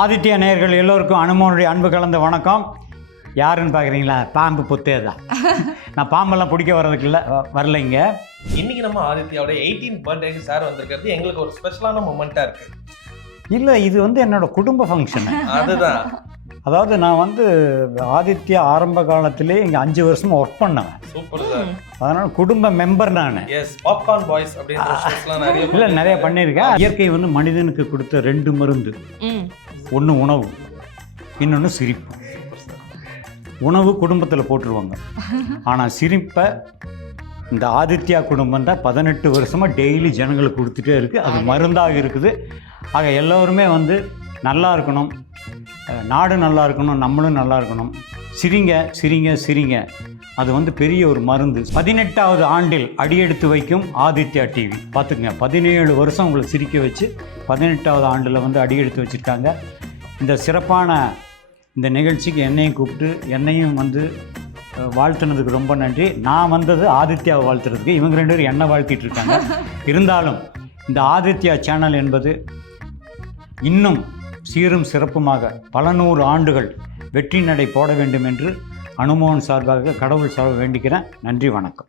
ஆதித்ய நேயர்கள் எல்லோருக்கும் அனுமோனுடைய அன்பு கலந்த வணக்கம். யாருன்னு பார்க்குறீங்களா? பாம்பு புத்தே தான். நான் பாம்பெல்லாம் பிடிக்க வர்றதுக்கு இல்லை, வரலைங்க. இன்னைக்கு நம்ம ஆதித்யாவோட 18th பர்த்டேக்கு சார் வந்திருக்கிறது எங்களுக்கு ஒரு ஸ்பெஷலான மூமெண்ட்டாக இருக்குது. இல்லை, இது என்னோட குடும்ப ஃபங்க்ஷனு. அதுதான், அதாவது நான் ஆதித்யா ஆரம்ப காலத்திலே இங்கே 5 வருஷமாக ஒர்க் பண்ணேன். Super sir. அதனால் குடும்ப மெம்பர் நான். எஸ், பாப்கார்ன் பாய்ஸ் அப்படின்ற ஷோஸ்லாம் நிறைய பண்ணியிருக்கேன். இயற்கை மனிதனுக்கு கொடுத்த 2 மருந்து. ஒன்று உணவு, இன்னொன்று சிரிப்பு. உணவு குடும்பத்தில் போட்டுருவாங்க, ஆனால் சிரிப்பை இந்த ஆதித்யா குடும்பம் தான் 18 வருஷமாக டெய்லி ஜனங்களுக்கு கொடுத்துட்டே இருக்குது. அது மருந்தாக இருக்குது. ஆக எல்லோருமே நல்லா இருக்கணும், நாடு நல்லா இருக்கணும், நம்மளும் நல்லா இருக்கணும். சிரிங்க சிரிங்க சிரிங்க, அது பெரிய ஒரு மருந்து. 18வது ஆண்டில் அடியெடுத்து வைக்கும் ஆதித்யா டிவி. பார்த்துக்குங்க, 17 வருஷம் உங்களை சிரிக்க வச்சு 18வது ஆண்டில் அடியெடுத்து வச்சுருக்காங்க. இந்த சிறப்பான இந்த நிகழ்ச்சிக்கு என்னையும் கூப்பிட்டு என்னையும் வாழ்த்துனதுக்கு ரொம்ப நன்றி. நான் வந்தது ஆதித்யாவை வாழ்த்துறதுக்கு, இவங்க 2 பேரும் என்னை வாழ்த்திட்டு இருக்காங்க. இருந்தாலும் இந்த ஆதித்யா சேனல் என்பது இன்னும் சீரும் சிறப்புமாக பல 100 ஆண்டுகள் வெற்றி நடை போட வேண்டும் என்று அனுமோகன் சார்பாக கடவுள் சார்பாக வேண்டிக்கிறேன். நன்றி, வணக்கம்.